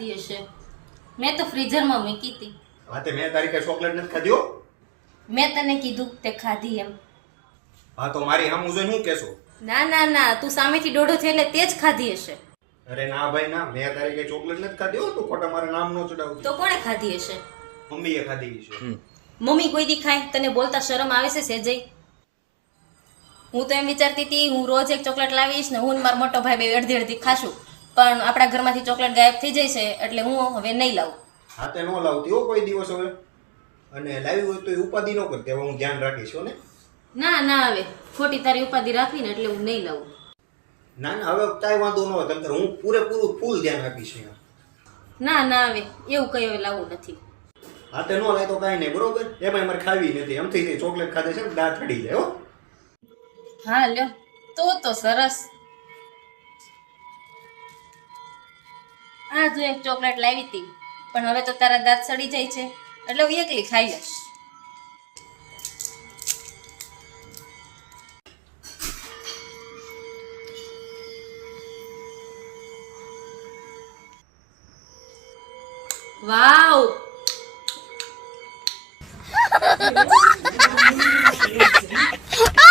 ખાધી હશે. મેં તો ફ્રીઝરમાં મૂકી હતી. હા તે મેં તારી કઈ ચોકલેટ નથી ખાધી હો. મેં તને કીધું તે ખાધી એમ. હા તો મારી સામું જોઈને શું કહેશો? ના ના ના, તું સામેથી દોઢો છે એટલે તે જ ખાધી હશે. અરે ના ભાઈ ના, મેં તારી કઈ ચોકલેટ નથી ખાધી હો. તું ખોટા મારે નામ નો ચડાવતી. તો કોણે ખાધી હશે? મમ્મીએ ખાધી છે. મમ્મી કોઈ દી ખાય? તને બોલતા શરમ આવે છે સેજય? હું તો એમ વિચારતી હતી હું રોજ એક ચોકલેટ લાવીશ ને હું ને મારો મોટો ભાઈ બે અડધી અડધી ખાશું, પણ આપણા ઘરમાંથી ચોકલેટ ગાયબ થઈ જાય છે એટલે હું હવે નહીં લાવું. હા તે નો લાવતી હો કોઈ દિવસ હવે. અને લાવી હોય તો એ ઉપાધિ ન કરતી. હવે હું ધ્યાન રાખીશ હો ને. ના ના, હવે ખોટી તારી ઉપાધિ રાખીને એટલે હું નહીં લાવું. ના ના હવે કાંઈ વાંધો ન હોય. તમ તારે હું પૂરેપૂરું ફૂલ ધ્યાન આપીશ અહીંયા. ના ના, હવે એવું કઈ હવે લાવવું નથી. હા તે નો લાય તો કાંઈ નહીં બરોબર. એમાં મારે ખાવી નથી. એમથી તે ચોકલેટ ખાધે છે ને દાંત ચડી જાય હો. હા લ્યો તો સરસ. આ જો એક ચોકલેટ લાવી હતી, પણ હવે તો તારા દાંત સડી જાય છે એટલે હું એકલી ખાઈ લઈશ. વાવ